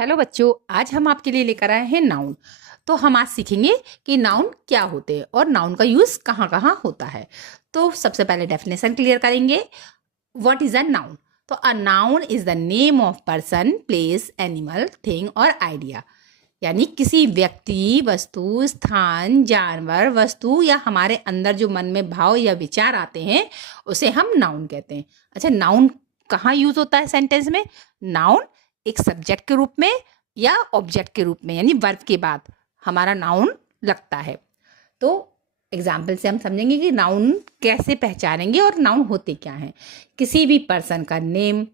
Hello बच्चों, आज हम आपके लिए लेकर आए हैं नाउन। तो हम आज सीखेंगे कि नाउन क्या होते हैं और नाउन का यूज कहाँ कहाँ होता है। तो सबसे पहले डेफिनेशन क्लियर करेंगे। What is a noun? तो a noun is the name of person, place, animal, thing और आइडिया। यानी किसी व्यक्ति, वस्तु, स्थान, जानवर, वस्तु या हमारे अंदर जो मन में भाव या विचार आते हैं उसे हम नाउन कहते हैं। अच्छा, नाउन कहाँ यूज होता है सेंटेंस में? नाउन एक सब्जेक्ट के रूप में या ऑब्जेक्ट के रूप में, यानी वर्ब के बाद हमारा नाउन लगता है। तो एग्जाम्पल से हम समझेंगे कि नाउन कैसे पहचानेंगे और नाउन होते क्या हैं। किसी भी पर्सन का नेम,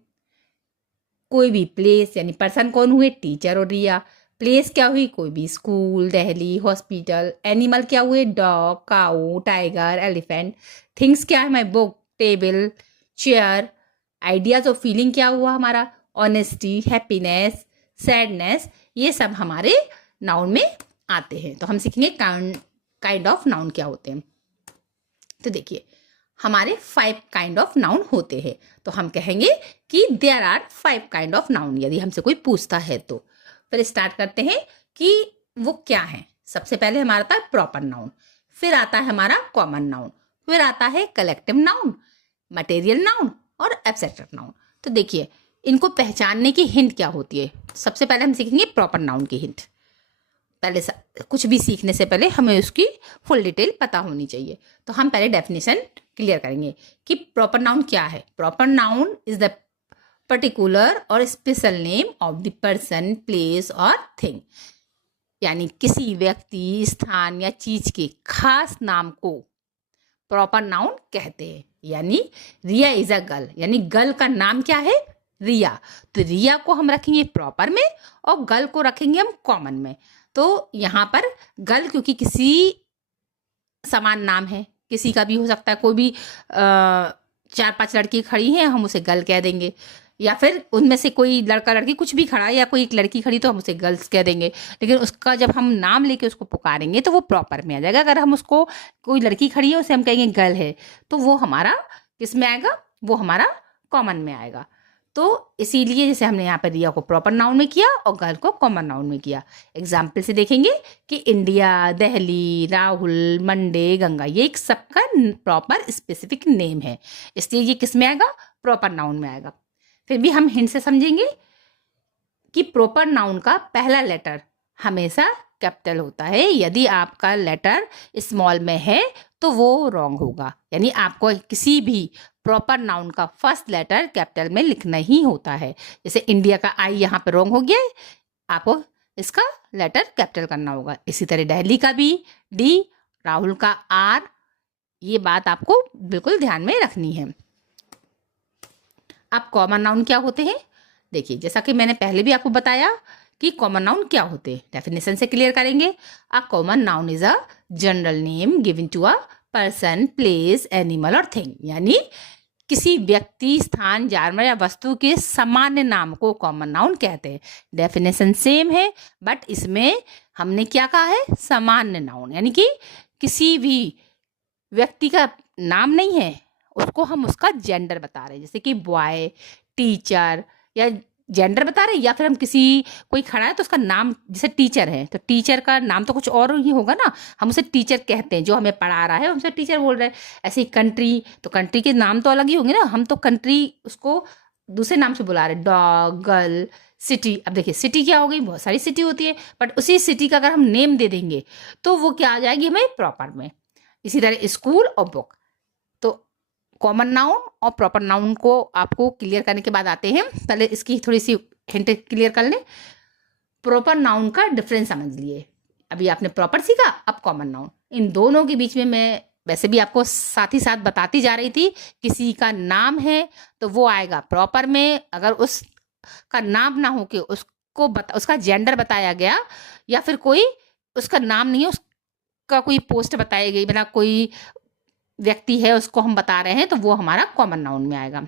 कोई भी प्लेस, यानी पर्सन कौन हुए? टीचर और रिया। प्लेस क्या हुई? कोई भी स्कूल, दिल्ली, हॉस्पिटल। एनिमल क्या हुए? डॉग, काऊ, टाइगर, एलिफेंट। थिंग्स क्या है? My book, table, chair. Ideas और फीलिंग क्या हुआ हमारा? Honesty, happiness, sadness. ये सब हमारे नाउन में आते हैं। तो हम सीखेंगे काइंड ऑफ नाउन क्या होते हैं। तो देखिए, हमारे 5 काइंड ऑफ नाउन होते हैं। तो हम कहेंगे कि there are 5 kind of noun, यदि हमसे कोई पूछता है तो। फिर स्टार्ट करते हैं कि वो क्या है। सबसे पहले हमारा आता है प्रॉपर नाउन, फिर आता है हमारा कॉमन नाउन, फिर आता है कलेक्टिव नाउन, मटेरियल नाउन और एब्स्ट्रैक्ट नाउन। तो देखिए, इनको पहचानने की हिंट क्या होती है। सबसे पहले हम सीखेंगे प्रॉपर नाउन की हिंट। पहले कुछ भी सीखने से पहले हमें उसकी फुल डिटेल पता होनी चाहिए। तो हम पहले डेफिनेशन क्लियर करेंगे कि प्रॉपर नाउन क्या है। Proper noun is the particular और special name of the person, place और थिंग। यानी किसी व्यक्ति, स्थान या चीज के खास नाम को प्रॉपर नाउन कहते हैं। यानी रिया इज अ गर्ल, यानी गर्ल का नाम क्या है? रिया। तो रिया को हम रखेंगे प्रॉपर में और गर्ल को रखेंगे हम कॉमन में। तो यहाँ पर गर्ल क्योंकि किसी समान नाम है, किसी का भी हो सकता है, कोई भी 4-5 लड़की खड़ी हैं, हम उसे गर्ल कह देंगे। या फिर उनमें से कोई लड़का लड़की कुछ भी खड़ा है या कोई एक लड़की खड़ी तो हम उसे गर्ल्स कह देंगे। लेकिन उसका जब हम नाम लेके उसको पुकारेंगे तो वो प्रॉपर में आ जाएगा। अगर हम उसको, कोई लड़की खड़ी है उसे हम कहेंगे गर्ल है, तो वो हमारा किस में आएगा? वो हमारा कॉमन में आएगा। तो इसीलिए जैसे हमने यहाँ पर रिया को प्रॉपर नाउन में किया और गर्ल को कॉमन नाउन में किया। एग्जाम्पल से देखेंगे कि इंडिया, दिल्ली, राहुल, मंडे, गंगा, ये एक सबका प्रॉपर स्पेसिफिक नेम है, इसलिए ये किस में आएगा? प्रॉपर नाउन में आएगा। फिर भी हम हिंट से समझेंगे कि प्रॉपर नाउन का पहला लेटर हमेशा कैपिटल होता है। यदि आपका लेटर स्मॉल में है तो वो रॉन्ग होगा। यानी आपको किसी भी प्रॉपर नाउन का फर्स्ट लेटर कैपिटल में लिखना ही होता है। जैसे इंडिया का आई यहाँ पे रॉन्ग हो गया है, आपको इसका लेटर कैपिटल करना होगा। इसी तरह दिल्ली का भी डी, राहुल का आर, ये बात आपको बिल्कुल ध्यान में रखनी है। अब कॉमन नाउन क्या होते हैं? देखिए, जैसा कि मैंने पहले भी आपको बताया कि कॉमन नाउन क्या होते हैं, डेफिनेशन से क्लियर करेंगे। A common noun is a general name given to a person, place, animal और थिंग। यानी किसी व्यक्ति, स्थान, जानवर या वस्तु के सामान्य नाम को कॉमन नाउन कहते हैं। डेफिनेशन सेम है, बट इसमें हमने क्या कहा है? सामान्य नाउन, यानी कि किसी भी व्यक्ति का नाम नहीं है, उसको हम उसका जेंडर बता रहे हैं। जैसे कि बॉय, टीचर, या जेंडर बता रहे हैं। या फिर हम किसी, कोई खड़ा है तो उसका नाम, जैसे टीचर है तो टीचर का नाम तो कुछ और ही होगा ना, हम उसे टीचर कहते हैं। जो हमें पढ़ा रहा है हमसे टीचर बोल रहे हैं। ऐसे ही कंट्री, तो कंट्री के नाम तो अलग ही होंगे ना, हम तो कंट्री उसको दूसरे नाम से बुला रहे हैं। Dog, girl, city. अब देखिए, सिटी क्या हो गई? बहुत सारी सिटी होती है, बट उसी सिटी का अगर हम नेम दे देंगे तो वो क्या आ जाएगी हमें? प्रॉपर में। इसी तरह स्कूल और बुक। तो कॉमन नाउन और प्रॉपर नाउन को आपको क्लियर करने के बाद आते हैं, पहले इसकी थोड़ी सी हिंट क्लियर कर लें। प्रॉपर नाउन का डिफरेंस समझ लिए। अभी आपने प्रॉपर सीखा, अब कॉमन नाउन। इन दोनों के बीच में मैं वैसे भी आपको साथ ही साथ बताती जा रही थी। किसी का नाम है तो वो आएगा प्रॉपर में। अगर उसका नाम ना हो के उसको उसका जेंडर बताया गया, या फिर कोई उसका नाम नहीं है, उसका कोई पोस्ट बताई गई, मतलब कोई व्यक्ति है उसको हम बता रहे हैं, तो वो हमारा कॉमन नाउन में आएगा।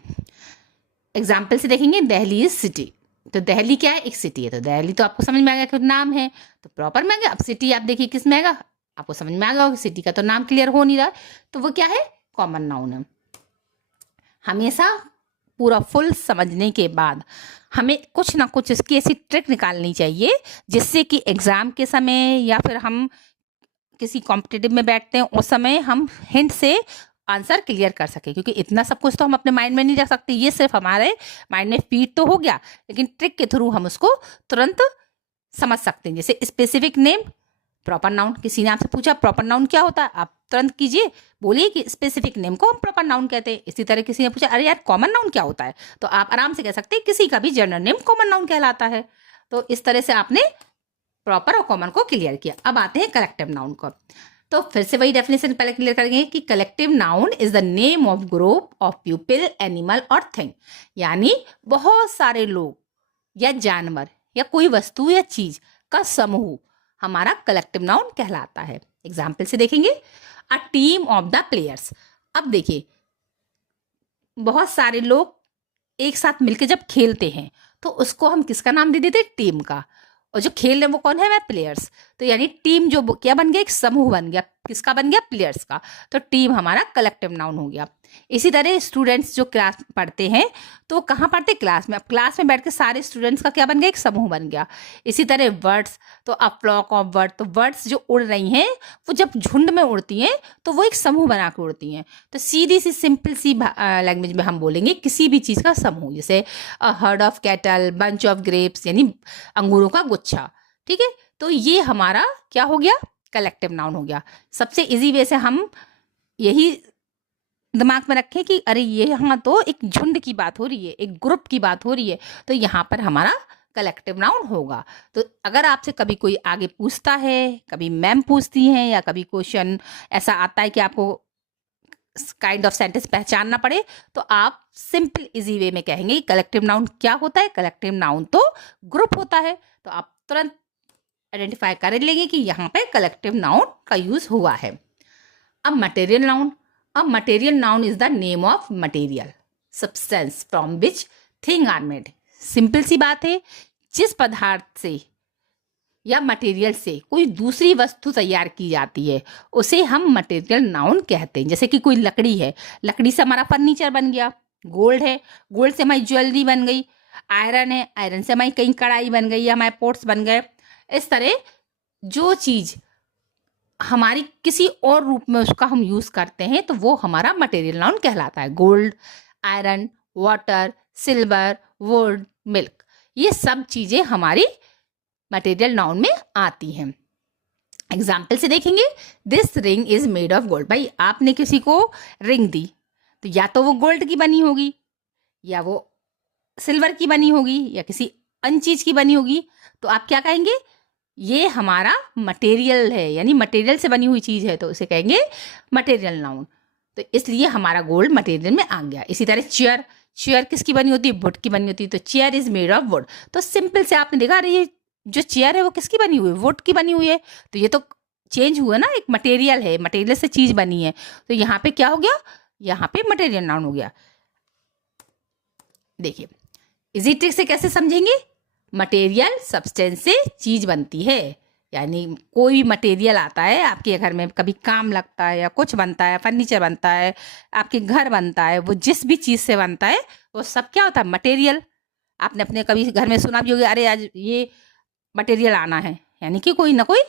एग्जाम्पल से देखेंगे, दिल्ली इज सिटी। तो दिल्ली क्या है? एक सिटी है। तो दिल्ली तो आपको समझ में आ गया कि नाम है, तो प्रॉपर में आ गया। अब सिटी आप देखिए किस में आएगा, आपको समझ में आ गया कि सिटी का तो नाम क्लियर हो नहीं रहा, तो वो क्या है? कॉमन नाउन है। हमेशा पूरा फुल समझने के बाद हमें कुछ ना कुछ इसकी ऐसी ट्रिक निकालनी चाहिए जिससे कि एग्ज़ाम के समय या फिर हम किसी कॉम्पिटिटिव में बैठते हैं उस समय हम हिंट से आंसर क्लियर कर सकें, क्योंकि इतना सब कुछ तो हम अपने माइंड में नहीं रख सकते, ये सिर्फ हमारे माइंड में फीड तो हो गया, लेकिन ट्रिक के थ्रू हम उसको तुरंत समझ सकते हैं। जैसे स्पेसिफिक नेम, प्रॉपर नाउन, किसी ने आपसे पूछा प्रॉपर नाउन क्या होता है, आप तुरंत कीजिए, बोलिए कि स्पेसिफिक नेम को हम प्रॉपर नाउन कहते हैं। इसी तरह किसी ने पूछा अरे यार कॉमन नाउन क्या होता है, तो आप आराम से कह सकते हैं किसी का भी जनरल नेम कॉमन नाउन कहलाता है। तो इस तरह से आपने प्रॉपर और कॉमन को क्लियर किया। अब आते हैं कलेक्टिव नाउन को। तो फिर से वही डेफिनेशन पहले क्लियर करेंगे कि collective noun is the name of group of people, animal और थिंग, यानी बहुत सारे लोग या जानवर या कोई वस्तु या चीज का समूह हमारा कलेक्टिव नाउन कहलाता है। एग्जाम्पल से देखेंगे, a team of the players. अब देखिए बहुत सारे लोग एक साथ मिलकर जब खेलते हैं तो उसको हम किसका नाम दे देते हैं, टीम का, और जो खेल रहे हैं वो कौन है, वह प्लेयर्स। तो यानी टीम जो क्या बन गया, एक समूह बन गया, किसका बन गया, प्लेयर्स का। तो टीम हमारा कलेक्टिव नाउन हो गया। इसी तरह स्टूडेंट्स जो क्लास पढ़ते हैं तो कहाँ पढ़ते, क्लास में। अब क्लास में बैठ के सारे स्टूडेंट्स का क्या बन गया, एक समूह बन गया। इसी तरह वर्ड्स, तो अ फ्लॉक ऑफ बर्ड, तो वर्ड्स जो उड़ रही हैं वो जब झुंड में उड़ती हैं तो वो एक समूह बना के उड़ती हैं। तो सीधी सी सिंपल सी लैंग्वेज में हम बोलेंगे किसी भी चीज़ का समूह, जैसे a herd of cattle, bunch of grapes, यानी अंगूरों का गुच्छा। ठीक है, तो ये हमारा क्या हो गया, कलेक्टिव नाउन हो गया। सबसे इजी वे से हम यही दिमाग में रखें कि अरे ये यहाँ तो एक झुंड की बात हो रही है, एक ग्रुप की बात हो रही है, तो यहाँ पर हमारा कलेक्टिव नाउन होगा। तो अगर आपसे कभी कोई आगे पूछता है, कभी मैम पूछती हैं या कभी क्वेश्चन ऐसा आता है कि आपको काइंड ऑफ सेंटेंस पहचानना पड़े, तो आप सिंपल इजी वे में कहेंगे कलेक्टिव नाउन क्या होता है। कलेक्टिव नाउन तो ग्रुप होता है, तो आप तुरंत आइडेंटिफाई कर लेंगे कि यहाँ पे कलेक्टिव नाउन का यूज हुआ है। अब मटेरियल नाउन। अब material noun is the name of material substance from which thing are made. Simple सी बात है, जिस पदार्थ से या मटेरियल से कोई दूसरी वस्तु तैयार की जाती है उसे हम मटेरियल नाउन कहते हैं। जैसे कि कोई लकड़ी है, लकड़ी से हमारा फर्नीचर बन गया। गोल्ड है, गोल्ड से हमारी ज्वेलरी बन गई। आयरन है, आयरन से हमारी कहीं कढ़ाई बन गई या हमारे पोट्स बन गए। इस तरह जो चीज़ हमारी किसी और रूप में उसका हम यूज़ करते हैं तो वो हमारा मटेरियल नाउन कहलाता है। Gold, iron, water, silver, would, milk, ये सब चीज़ें हमारी मटेरियल नाउन में आती हैं। एग्जाम्पल से देखेंगे, this ring is made of gold. भाई आपने किसी को रिंग दी तो या तो वो गोल्ड की बनी होगी या वो सिल्वर की बनी होगी या किसी अन्य चीज की बनी होगी, तो आप क्या कहेंगे, ये हमारा मटेरियल है, यानी मटेरियल से बनी हुई चीज है, तो उसे कहेंगे मटेरियल नाउन। तो इसलिए हमारा गोल्ड मटेरियल में आ गया। इसी तरह चेयर, चेयर किसकी बनी होती है, वुड की बनी होती है, तो chair is made of would. तो सिंपल से आपने देखा अरे ये जो चेयर है वो किसकी बनी हुई है, वुड की बनी हुई है, तो ये तो चेंज हुआ ना, एक मटेरियल है, मटेरियल से चीज बनी है, तो यहाँ पे क्या हो गया, यहाँ पे मटेरियल नाउन हो गया। देखिए इजी ट्रिक से कैसे समझेंगे, मटेरियल सब्सटेंस से चीज बनती है, यानी कोई भी मटेरियल आता है आपके घर में, कभी काम लगता है या कुछ बनता है, फर्नीचर बनता है, आपके घर बनता है, वो जिस भी चीज़ से बनता है वो सब क्या होता है, मटेरियल। आपने अपने कभी घर में सुना भी होगा अरे आज ये मटेरियल आना है, यानी कि कोई ना कोई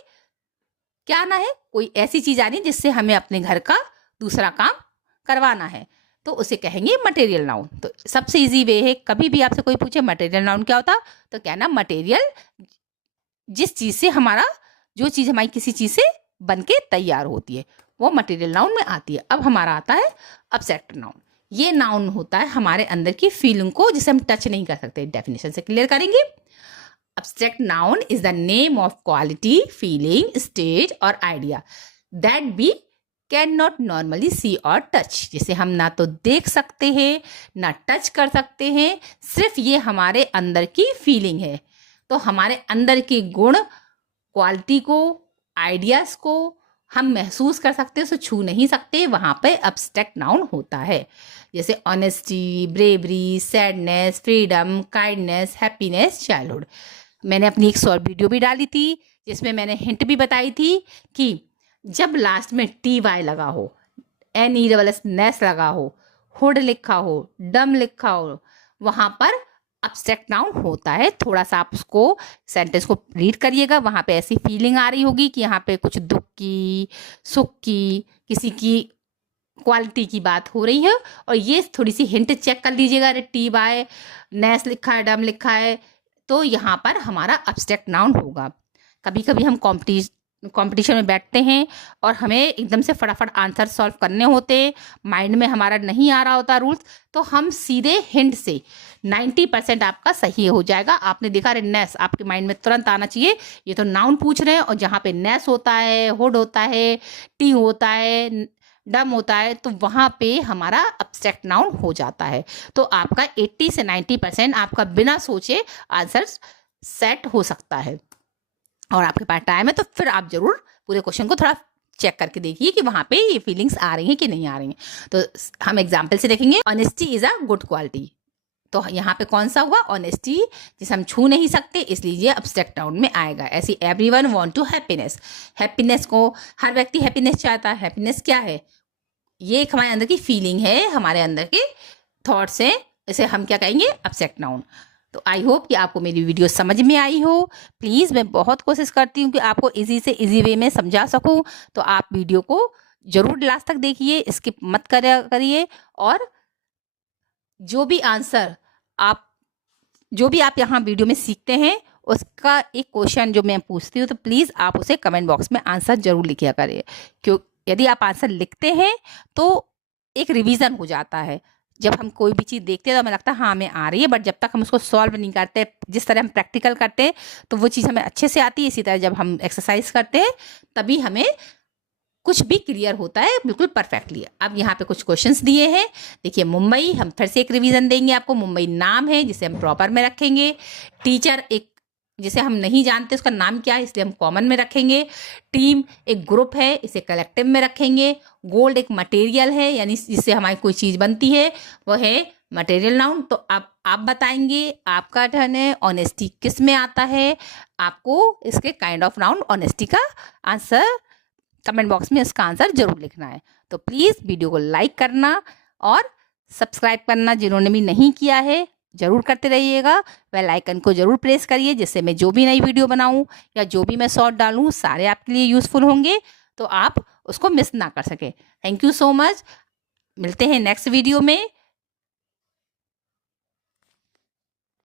क्या आना है, कोई ऐसी चीज़ आनी है जिससे हमें अपने घर का दूसरा काम करवाना है, तो उसे कहेंगे मटेरियल नाउन। तो सबसे इजी वे है, कभी भी आपसे कोई पूछे मटेरियल नाउन क्या होता, तो कहना मटेरियल जिस चीज़ से हमारा, जो चीज़ हमारी किसी चीज़ से बन के तैयार होती है वो मटेरियल नाउन में आती है। अब हमारा आता है एब्स्ट्रैक्ट नाउन। ये नाउन होता है हमारे अंदर की फीलिंग को जिसे हम टच नहीं कर सकते। डेफिनेशन से क्लियर करेंगे, abstract noun is the name of quality, feeling, state और idea that be can not normally see और टच। जिसे हम ना तो देख सकते हैं ना टच कर सकते हैं, सिर्फ ये हमारे अंदर की फीलिंग है। तो हमारे अंदर के गुण, क्वालिटी को, आइडियाज को हम महसूस कर सकते हैं, उसे छू नहीं सकते, वहाँ पे एब्स्ट्रैक्ट नाउन होता है। जैसे honesty, bravery, sadness, freedom, kindness, happiness, childhood. मैंने अपनी एक शॉर्ट वीडियो भी डाली थी जिसमें मैंने हिंट भी बताई थी कि जब लास्ट में TY लगा हो, NESS लगा हो, हुड लिखा हो, डम लिखा हो, वहाँ पर अब्स्ट्रैक्ट नाउन होता है। थोड़ा सा आप उसको सेंटेंस को रीड करिएगा, वहाँ पे ऐसी फीलिंग आ रही होगी कि यहाँ पे कुछ दुख की, सुख की, किसी की क्वालिटी की बात हो रही है। और ये थोड़ी सी हिंट चेक कर लीजिएगा, अरे टी बाय नेस लिखा है, डम लिखा है, तो यहाँ पर हमारा अब्स्ट्रैक्ट नाउन होगा। कभी कभी हम कंपटीशन में बैठते हैं और हमें एकदम से फटाफट आंसर सॉल्व करने होते हैं, माइंड में हमारा नहीं आ रहा होता रूल्स, तो हम सीधे हिंट से 90% आपका सही हो जाएगा। आपने देखा रे नेस, आपके माइंड में तुरंत आना चाहिए, ये तो नाउन पूछ रहे हैं और जहाँ पे नेस होता है, हुड होता है, टी होता है, डम होता है, तो वहाँ पे हमारा अब्स्ट्रैक्ट नाउन हो जाता है। तो आपका 80 से 90% आपका बिना सोचे आंसर सेट हो सकता है। और आपके पास टाइम है तो फिर आप जरूर पूरे क्वेश्चन को थोड़ा चेक करके देखिए कि वहाँ पे ये फीलिंग्स आ रही हैं कि नहीं आ रही हैं। तो हम एग्जाम्पल से देखेंगे, honesty is a good quality. तो यहाँ पे कौन सा हुआ, ऑनेस्टी, जिसे हम छू नहीं सकते, इसलिए ये अब्स्ट्रैक्ट नाउन में आएगा। ऐसी everyone want to happiness, happiness को हर व्यक्ति हैप्पीनेस चाहता है। हैप्पीनेस क्या है, ये एक हमारे अंदर की फीलिंग है, हमारे अंदर के थॉट्स हैं, इसे हम क्या कहेंगे, अब्स्ट्रैक्ट नाउन। तो आई होप कि आपको मेरी वीडियो समझ में आई हो। प्लीज़ मैं बहुत कोशिश करती हूँ कि आपको इजी से इजी वे में समझा सकूँ, तो आप वीडियो को ज़रूर लास्ट तक देखिए, स्किप मत करिए। और जो भी आप यहाँ वीडियो में सीखते हैं उसका एक क्वेश्चन जो मैं पूछती हूँ, तो प्लीज़ आप उसे कमेंट बॉक्स में आंसर ज़रूर लिखिया करिए। क्यों, यदि आप आंसर लिखते हैं तो एक रिवीजन हो जाता है। जब हम कोई भी चीज़ देखते हैं तो हमें लगता है हाँ हमें आ रही है, बट जब तक हम उसको सॉल्व नहीं करते, जिस तरह हम प्रैक्टिकल करते हैं तो वो चीज़ हमें अच्छे से आती है। इसी तरह जब हम एक्सरसाइज करते हैं तभी हमें कुछ भी क्लियर होता है बिल्कुल परफेक्टली। अब यहाँ पे कुछ क्वेश्चंस दिए हैं, देखिए मुंबई, हम फिर से एक रिवीजन देंगे आपको। मुंबई नाम है जिसे हम प्रॉपर में रखेंगे। टीचर एक जिसे हम नहीं जानते उसका नाम क्या है, इसलिए हम कॉमन में रखेंगे। टीम एक ग्रुप है, इसे कलेक्टिव में रखेंगे। गोल्ड एक मटेरियल है, यानी जिससे हमारी कोई चीज़ बनती है, वो है मटेरियल नाउन। तो अब आप बताएंगे, आपका टर्न है, ऑनेस्टी किस में आता है। आपको इसके काइंड ऑफ नाउन ऑनेस्टी का आंसर कमेंट बॉक्स में इसका आंसर जरूर लिखना है। तो प्लीज़ वीडियो को लाइक करना और सब्सक्राइब करना जिन्होंने भी नहीं किया है ज़रूर करते रहिएगा। बेल आइकन को ज़रूर प्रेस करिए, जिससे मैं जो भी नई वीडियो बनाऊं या जो भी मैं शॉर्ट डालूं सारे आपके लिए यूज़फुल होंगे, तो आप उसको मिस ना कर सके। Thank you so much. मिलते हैं नेक्स्ट वीडियो में।